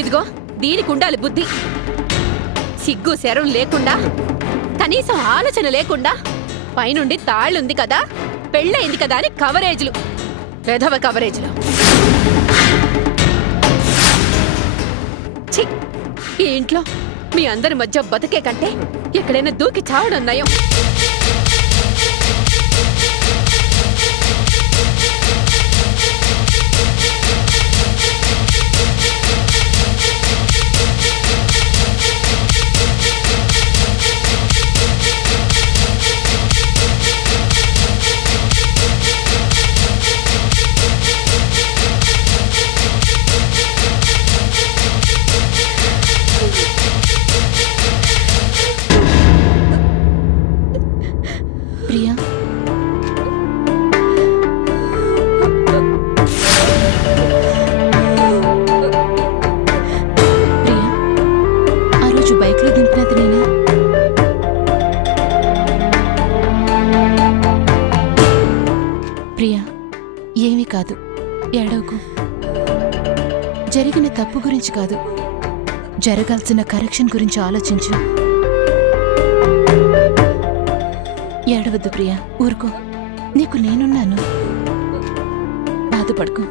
ఇదిగో దీనికి ఉండాలి బుద్ధి. సిగ్గు శరం లేకుండా, కనీసం ఆలోచన లేకుండా పైనుండి తాళ్ళుంది కదా, పెళ్ళయింది కదా అని కవరేజ్లు, వెధవ కవరేజ్లు. ఛీ, ఈ ఇంట్లో మీ అందరి మధ్య బతికే కంటే ఎక్కడైనా దూకి చావడం నయం. ప్రియా, ప్రియా, ఆ రోజు బైక్లో దింపినది నేనా? ప్రియా, ఏమీ కాదు, ఏడవకు. జరిగిన తప్పు గురించి కాదు, జరగాల్సిన కరెక్షన్ గురించి ఆలోచించు. ఏడవద్దు ప్రియా, ఊరుకో, నీకు నేనున్నాను, బాధపడుకో.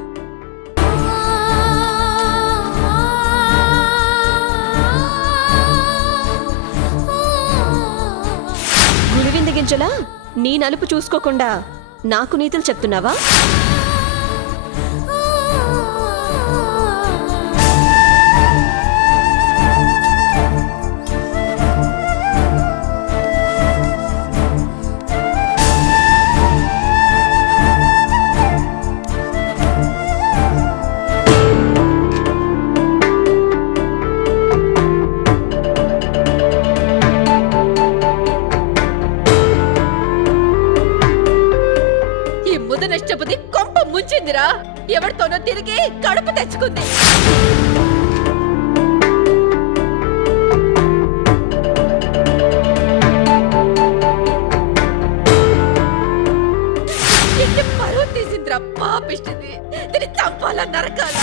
గుడివిందగించలా నీ నలుపు చూసుకోకుండా నాకు నీతులు చెప్తున్నావా? నష్టపతి కొంప ముంచిందిరా. ఎవరితోనో తిరిగి కడుపు తెచ్చుకుంది. ఇంటి పరువు తీసిందిరా, పాపిస్తుంది. దీన్ని చంపాల, నరకాల.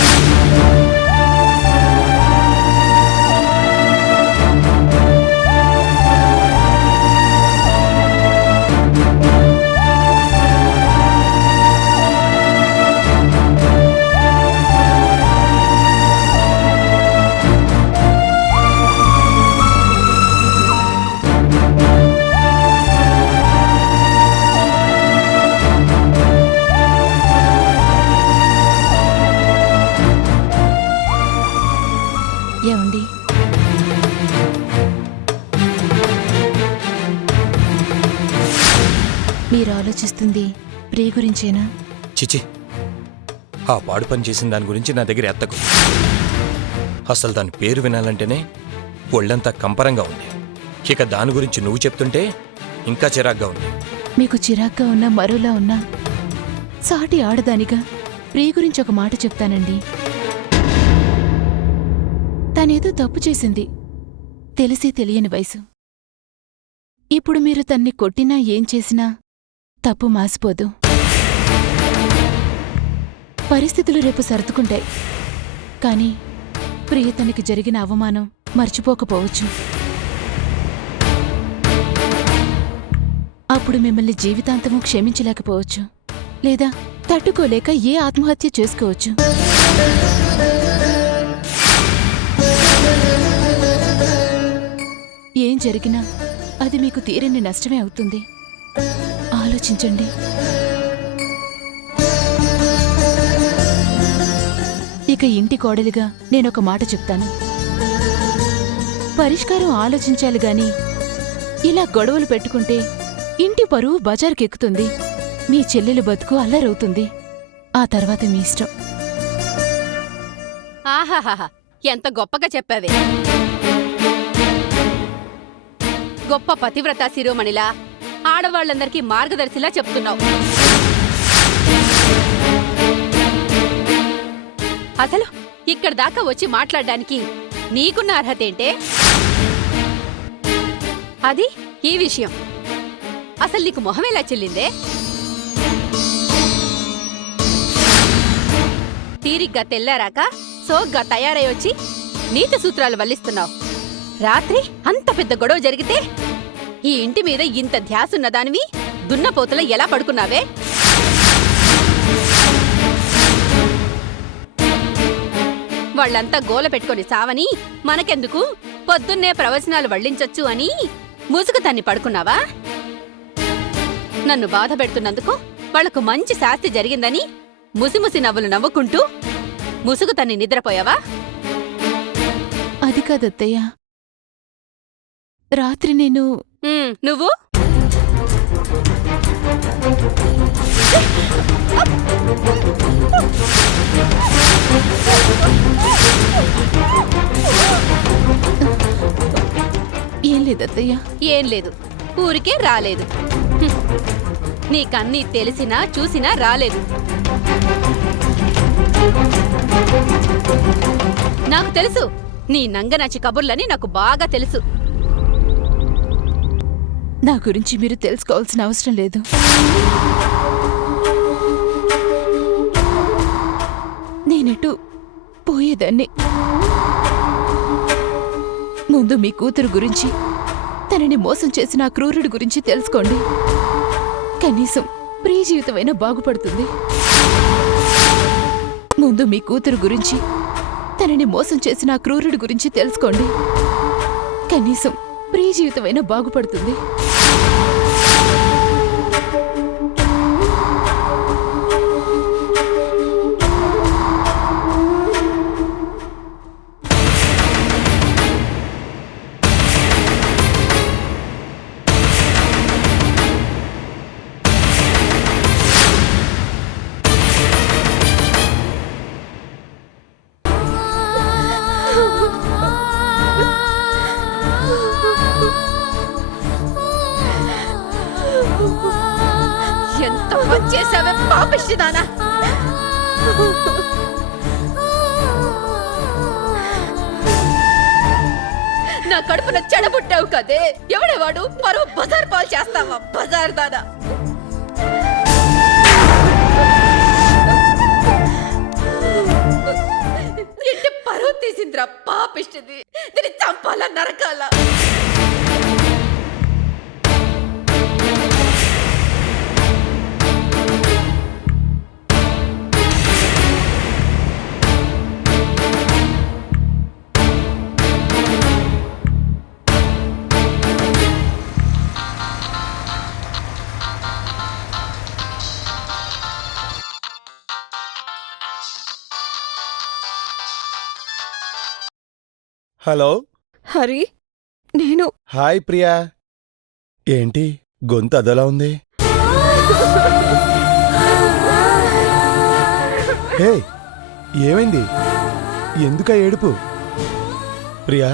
ఏమండి, మీరు ఆలోచిస్తుంది ప్రియ గురించేనా? చిచి, ఆ పాడు పని చేసిన దాని గురించి నా దగ్గర ఎత్తకు. అసలు దాని పేరు వినాలంటేనే ఒళ్ళంతా కంపరంగా ఉంది. ఇక దాని గురించి నువ్వు చెప్తుంటే ఇంకా చిరాగ్గా ఉంది. మీకు చిరాగ్గా ఉన్నా మరోలా ఉన్నా సాటి ఆడదానిగా ప్రియ గురించి ఒక మాట చెప్తానండి. తనేదో తప్పు చేసింది, తెలిసి తెలియని వయసు. ఇప్పుడు మీరు తన్ని కొట్టినా ఏం చేసినా తప్పు మాసిపోదు. పరిస్థితులు రేపు సర్దుకుంటాయి, కానీ ప్రియ తనకి జరిగిన అవమానం మర్చిపోకపోవచ్చు. అప్పుడు మిమ్మల్ని జీవితాంతము క్షమించలేకపోవచ్చు, లేదా తట్టుకోలేక ఏ ఆత్మహత్య చేసుకోవచ్చు. ఏం జరిగినా అది మీకు తీరని నష్టమే అవుతుంది. ఆలోచించండి. ఇక ఇంటి కోడలిగా నేనొక మాట చెప్తాను. పరిష్కారం ఆలోచించాలి గాని ఇలా గొడవలు పెట్టుకుంటే ఇంటి పరువు బజార్కెక్కుతుంది. మీ చెల్లెలు బతుకు అల్లరవుతుంది. ఆ తర్వాత మీ ఇష్టం. ఆహాహా, ఎంత గొప్పగా చెప్పావే. గొప్ప పతివ్రత శిరోమణిలా ఆడవాళ్లందరికీ మార్గదర్శిలా చెప్తున్నావు. అసలు ఇక్కడ దాకా వచ్చి మాట్లాడడానికి నీకున్న అర్హత ఏంటే? అది ఈ విషయం. అసలు నీకు మొహమేలా చెల్లిందే? తీరిగ్గా తెల్లారాక సోగ్గా తయారై వచ్చి నీతి సూత్రాలు వల్లిస్తున్నావు. రాత్రి అంత పెద్ద గొడవ జరిగితే ఈ ఇంటి మీద ఇంత ధ్యాసున్న దానివి దున్నపోతుల ఎలా పడుకున్నావే? వాళ్ళంతా గోల పెట్టుకొని సావని మనకెందుకు, పొద్దున్నే ప్రవచనాలు వల్లించొచ్చు అని ముసుగు తన్ని పడుకున్నావా? నన్ను బాధ పెడుతున్నందుకు వాళ్లకు మంచి శాస్తి జరిగిందని ముసిముసి నవ్వులు నవ్వుకుంటూ ముసుగు తన్ని నిద్రపోయావా? అది కాదత్తయ్య, రాత్రి నేను నువ్వు ఏం లేదత్తయ్య. ఏం లేదు, ఊరికే రాలేదు. నీకన్నీ తెలిసినా చూసినా రాలేదు. నాకు తెలుసు, నీ నంగనాచి కబుర్లని నాకు బాగా తెలుసు. నా గురించి మీరు తెలుసుకోవాల్సిన అవసరం లేదు. నేనెటు పోయేదాన్ని. ముందు మీ కూతురు గురించి, తనని మోసం చేసిన ఆ క్రూరుడి గురించి తెలుసుకోండి. కనీసం ప్రియ జీవితమైనా బాగుపడుతుంది. ముందు మీ కూతురు గురించి, తనని మోసం చేసిన ఆ క్రూరుడి గురించి తెలుసుకోండి. కనీసం ప్రియ జీవితమైనా బాగుపడుతుంది. ఎంత వచ్చేసావే పాపిష్టిదానా! నా కడుపున చెడబుట్టావు కదే. ఎవడేవాడు? మరో బజార్ పాలు చేస్తావా? బజార్ దానా! ఇంటి పరువు తీసిందిరా పాపిష్టిది. దీన్ని చంపాలా నరకాలా? హలో హరి, నేను హాయ్ ప్రియా. ఏంటి గొంతు అదలా ఉంది? హే, ఏమైంది? ఎందుక ఏడుపు? ప్రియా,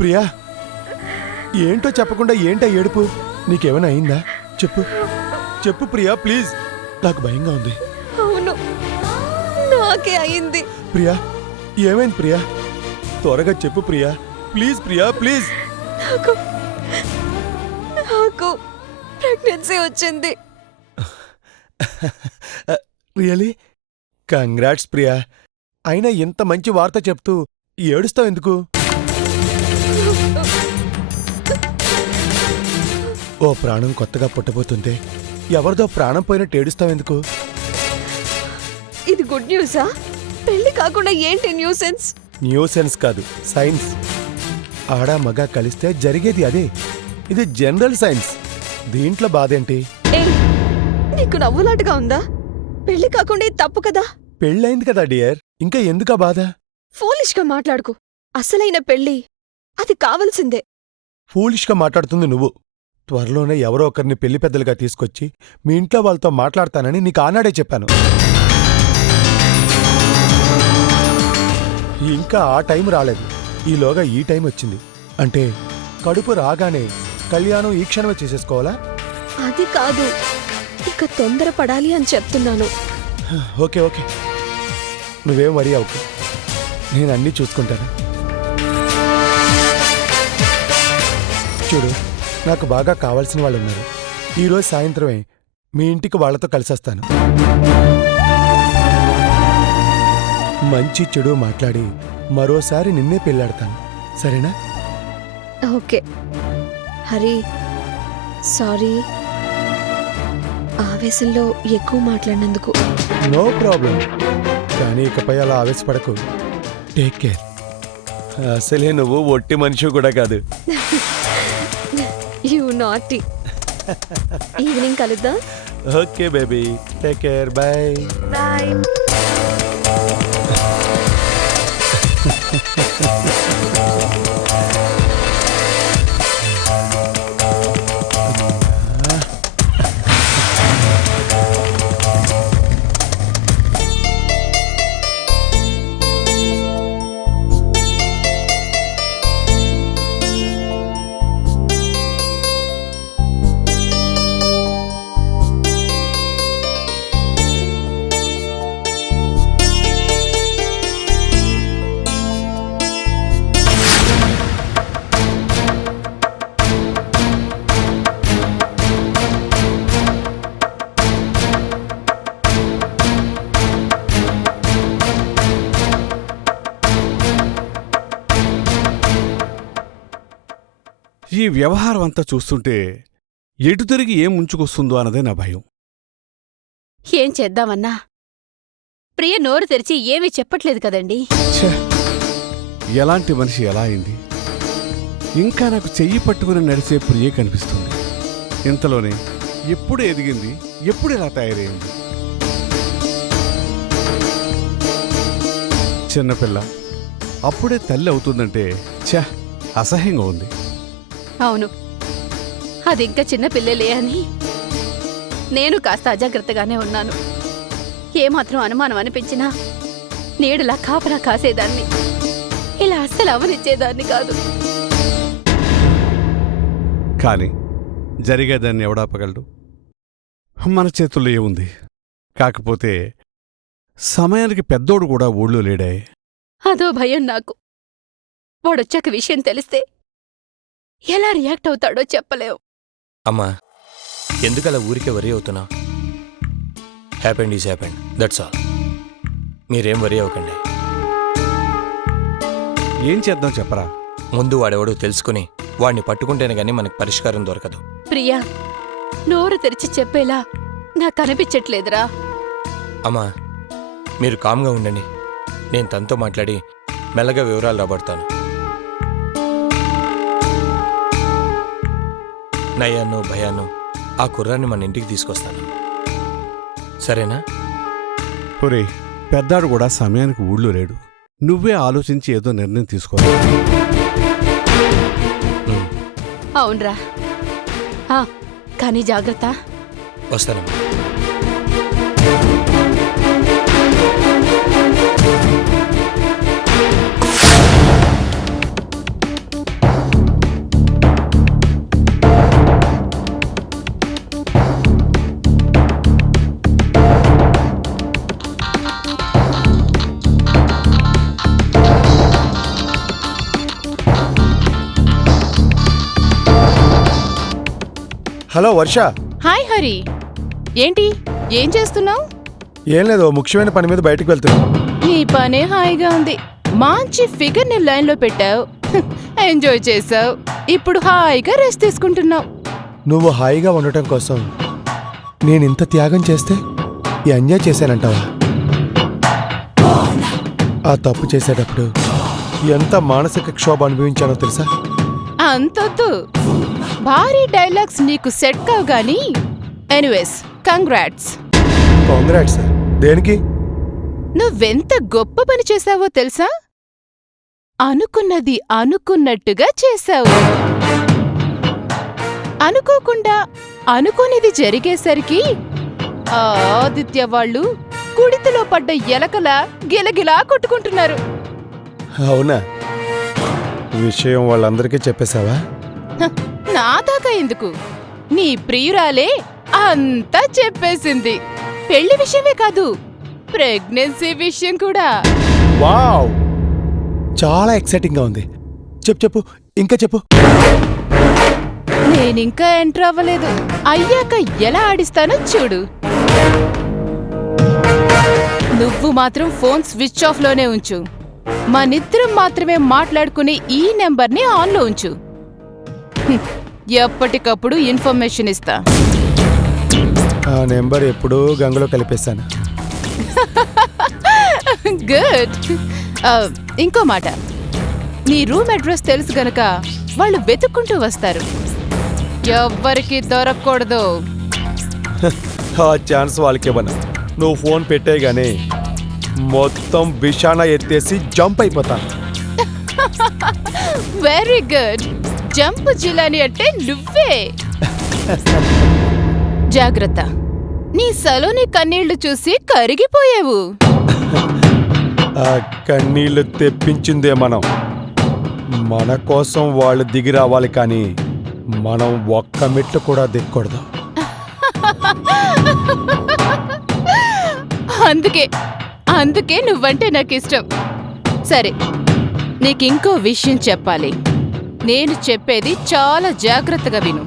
ప్రియా, ఏంటో చెప్పకుండా ఏంటా ఏడుపు? నీకేమైనా అయిందా? చెప్పు చెప్పు ప్రియా, ప్లీజ్. నాకు భయంగా ఉంది. అవును, నాకే అయింది. ప్రియా, ఏమైంది ప్రియా? త్వరగా చెప్పు ప్రియా, ప్లీజ్ ప్రియా, ప్లీజ్. నాకు నాకు ప్రెగ్నెన్సీ వచ్చింది. రియలీ? కంగ్రాట్స్ ప్రియా. అయినా ఇంత మంచి వార్త చెప్తూ ఏడుస్తావు ఎందుకు? ఓ ప్రాణం కొత్తగా పుట్టబోతుంటే ఎవరిదో ప్రాణం పోయినట్టు ఏడుస్తావెందుకు? ఇది గుడ్ న్యూసా? పెళ్లి కాకుండా ఏంటి న్యూసెన్స్? న్యూసెన్స్ కాదు, సైన్స్. ఆడా మగ కలిస్తే జరిగేది అదే. ఇది జనరల్ సైన్స్. దీంట్లో బాధేంటి? ఏయ్, నీకు నవ్వులాటగా ఉందా? పెళ్లి కాకుండా ఇది తప్పు కదా? పెళ్ళైంది కదా డియర్, ఇంకా ఎందుకా బాధ? ఫూలిష్గా మాట్లాడుకు. అసలైన పెళ్లి అది కావలసిందే. ఫూలిష్గా మాట్లాడుతుంది నువ్వు. త్వరలోనే ఎవరో ఒకరిని పెళ్లి పెద్దలుగా తీసుకొచ్చి మీ ఇంట్లో వాళ్ళతో మాట్లాడతానని నీకు ఆనాడే చెప్పాను. ఇంకా ఆ టైం రాలేదు. ఈలోగా ఈ టైం వచ్చింది. అంటే కడుపు రాగానే కళ్యాణం ఈ క్షణమే చేసేసుకోవాలా? అది కాదు, ఇక తొందరపడాలి అని చెప్తున్నాను. ఓకే ఓకే, నువ్వేం వరీ అవ్వకు. నేను అన్నీ చూసుకుంటాను. చూడు, నాకు బాగా కావాల్సిన వాళ్ళు ఉన్నారు. ఈరోజు సాయంత్రమే మీ ఇంటికి వాళ్లతో కలిసొస్తాను. మంచి చెడు మాట్లాడి మరోసారి నిన్నే పెళ్ళాడతాను, సరేనా? ఓకే హరి, సారీ ఆవేశంలో ఎక్కువ మాట్లాడినందుకు. No problem. కానీ ఇకపై అలా ఆవేశపడకు. Take care. అసలే నువ్వు ఒట్టి మనిషి కూడా కాదు. You naughty. ఈవినింగ్ కలుద్దాం. Okay baby, take care, bye. Bye. ఈ వ్యవహారం అంతా చూస్తుంటే ఎటు తిరిగి ఏం ముంచుకొస్తుందో అన్నదే నా భయం. ఏం చేద్దామన్నా ప్రియ నోరు తెరిచి ఏమీ చెప్పట్లేదు కదండి. ఛే! ఎలాంటి మనిషి ఎలా అయింది? ఇంకా నాకు చెయ్యి పట్టుకుని నడిచే ప్రియ కనిపిస్తుంది. ఇంతలోనే ఎప్పుడు ఎదిగింది, ఎప్పుడు ఇలా తయారైంది? చిన్నపిల్ల అప్పుడే తల్లి అవుతుందంటే ఛ! అసహ్యంగా ఉంది. అవును, అదింకా చిన్న పిల్లలే అని నేను కాస్త అజాగ్రత్తగానే ఉన్నాను. ఏమాత్రం అనుమానం అనిపించినా నీడలా కాపలా కాసేదాన్ని. ఇలా అస్సలు అవనిచ్చేదాన్ని కాదు. కాని జరిగేదాన్ని ఎవడాపగలడు? మన చేతుల్లో ఏముంది? కాకపోతే సమయానికి పెద్దోడు కూడా ఊళ్ళో లేడే. అదో భయం నాకు. వాడొచ్చాక విషయం తెలిస్తే ఎలా రియాక్ట్ అవుతాడో చెప్పలేవు. అమ్మా, ఎందుకలా ఊరికే వరి అవుతున్నా? Happened is happened, that's all. మీరేం వరి అవ్వకండి. ఏం చేద్దాం చెప్పరా? ముందు వాడెవడో తెలుసుకుని వాడిని పట్టుకుంటేనే గానీ మనకు పరిష్కారం దొరకదు. ప్రియా, నోరు తెరిచి చెప్పేలా నాకు అనిపించట్లేదురా. అమ్మా, మీరు కామ్గా ఉండండి. నేను తనతో మాట్లాడి మెల్లగా వివరాలు రాబడతాను. నయాన్నో భయాన్నో ఆ కుర్రాన్ని మన ఇంటికి తీసుకొస్తాను, సరేనా? ఒరే, పెద్దాడు కూడా సమయానికి ఊళ్ళో లేడు. నువ్వే ఆలోచించి ఏదో నిర్ణయం తీసుకోవాలి. అవునరా, కానీ జాగ్రత్త. వస్తానమ్మా. హలో వర్ష. హాయ్ హరి, ఏంటి ఏం చేస్తున్నావు? ఏం లేదు, ముఖ్యమైన పని మీద బయటకు వెళ్తున్నా. నీ పనే హాయిగా ఉంది. మంచి ఫిగర్ ని లైన్లో పెట్టావు, ఎంజాయ్ చేసావు. ఇప్పుడు హాయిగా రెస్ట్ తీసుకుంటున్నావు. నువ్వు హాయిగా ఉండటం కోసం నేనింత త్యాగం చేస్తే ఎంజాయ్ చేశానంటావా? ఆ తప్పు చేసేటప్పుడు ఎంత మానసిక క్షోభ అనుభవించానో తెలుసా? అంతొద్దు, భారీ డైలాగ్స్ నీకు సెట్ కావు గాని. Anyways, congrats. కాంగ్రాట్స్. దేనికి? నువ్వెంత గొప్ప పని చేశావో తెలుసా? అనుకున్నది అనుకున్నట్టుగా చేశావు. అనుకోకుండా అనుకోనిది జరిగేసరికి ఆ ఆదిత్య వాళ్ళు కుడితిలో పడ్డ ఎలకలా గిలగిలా కొట్టుకుంటున్నారు. అవునా? విషయం వాళ్ళందరికీ చెప్పేశావా? హ, నా దాకా ఎందుకు, నీ ప్రియురాలే అంతా చెప్పేసింది. పెళ్లి విషయమే కాదు, ప్రెగ్నెన్సీ విషయం కూడా. వావ్, చాలా ఎక్సైటింగ్ గా ఉంది. చెప్పు, ఇంకా చెప్పు. నేనింకా ఎంటర్ అవ్వలేదు. అయ్యాక ఎలా ఆడిస్తానో చూడు. నువ్వు మాత్రం ఫోన్ స్విచ్ ఆఫ్ లోనే ఉంచు. మనిద్దరం మాత్రమే మాట్లాడుకునే ఈ నెంబర్ని ఆన్లో ఉంచు. ఎప్పటికప్పుడు ఇన్ఫర్మేషన్ ఇస్తా. ఆ నెంబర్ ఎప్పుడూ గంగలో కలిపేశాను. గుడ్. ఇంకో మాట, నీ రూమ్ అడ్రస్ తెలుసు గనక వాళ్ళు వెతుక్కుంటూ వస్తారు. ఎవ్వరికి దొరకకూడదు. ఆ ఛాన్స్ వాళ్ళకి ఇవ్వను. నువ్వు ఫోన్ పెట్టేగానే మొత్తం బిషానా ఎత్తేసి జంప్ అయిపోతాను. Very good. జంప్ జిలాని అంటే నువ్వే. జాగ్రత్త, నీ సలోని కన్నీళ్లు చూసి కరిగిపోయావు. ఆ కన్నీళ్లు తెప్పించిందే మనం. మన కోసం వాళ్ళు దిగి రావాలి, కానీ మనం ఒక్క మెట్లు కూడా దిక్కకూడదు. అందుకే నువ్వంటే నాకు ఇష్టం. సరే, నీకింకో విషయం చెప్పాలి. నేను చెప్పేది చాలా జాగ్రత్తగా విను.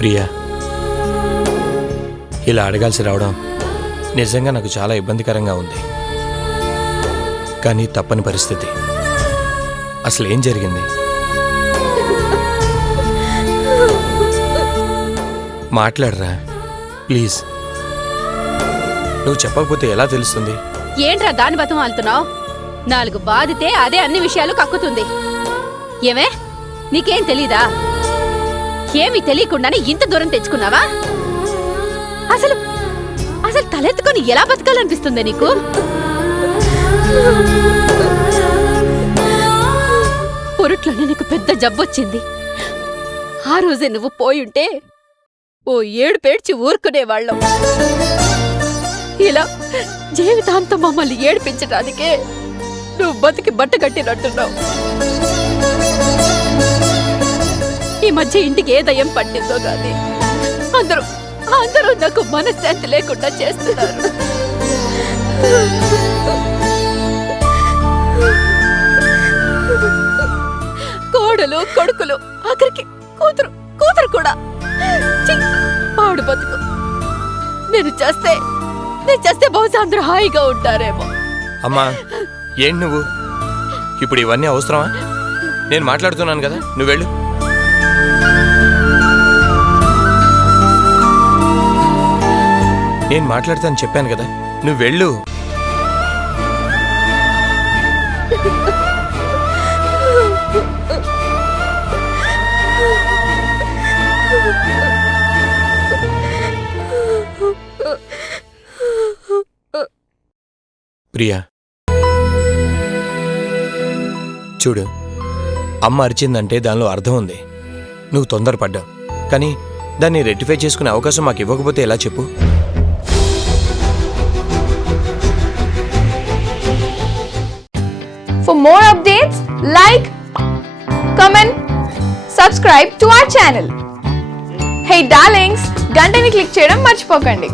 ప్రియా, ఇలా అడగాల్సి రావడం నిజంగా నాకు చాలా ఇబ్బందికరంగా ఉంది. కానీ తప్పని పరిస్థితి. అసలు ఏం జరిగింది? మాట్లాడరా ప్లీజ్. నువ్వు చెప్పకపోతే ఎలా తెలుస్తుంది? ఏంట్రా దాని బతం ఆలుతున్నావు? 4 బాధితే అదే అన్ని విషయాలు కక్కుతుంది. ఏమే, నీకేం తెలీదా? ఏమీ తెలియకుండానే ఇంత దూరం తెచ్చుకున్నావా? అసలు తలెత్తుకొని ఎలా బతకాలనిపిస్తుంది నీకు? పొరుట్లోనే నీకు పెద్ద జబ్బొచ్చింది. ఆ రోజే నువ్వు పోయుంటే ఓ 7 పేడ్చి ఊరుకునేవాళ్ళం. ఇలా జీవితాంతం మమ్మల్ని ఏడిపించడానికే నువ్వు బతికి బట్ట కట్టినట్టున్నావు. ఈ మధ్య ఇంటికి ఏ దయ్యం పట్టిందో గాని అందరూ నాకు మనశ్శాంతి లేకుండా చేస్తున్నారు. కోడలు, కొడుకులు, ఆఖరికి కూతురు కూడా. పాడు బతుకు. నేను చేస్తే బహుశా అందరూ హాయిగా ఉంటారేమో. అమ్మా, ఏంటి నువ్వు ఇప్పుడు ఇవన్నీ అవసరమా? నేను మాట్లాడుతున్నాను కదా, నువ్వు వెళ్ళు. నేను మాట్లాడతాను చెప్పాను కదా, నువ్వు వెళ్ళు. ప్రియా, చూడు, అమ్మ అరిచిందంటే దానిలో అర్థం ఉంది. నువ్వు తొందరపడ్డావు, కానీ దాన్ని రెక్టిఫై చేసుకునే అవకాశం మాకు ఇవ్వకపోతే ఎలా చెప్పు? For more updates, like, comment, subscribe to our channel. Hey darlings, గంటని click చేయడం మర్చిపోకండి.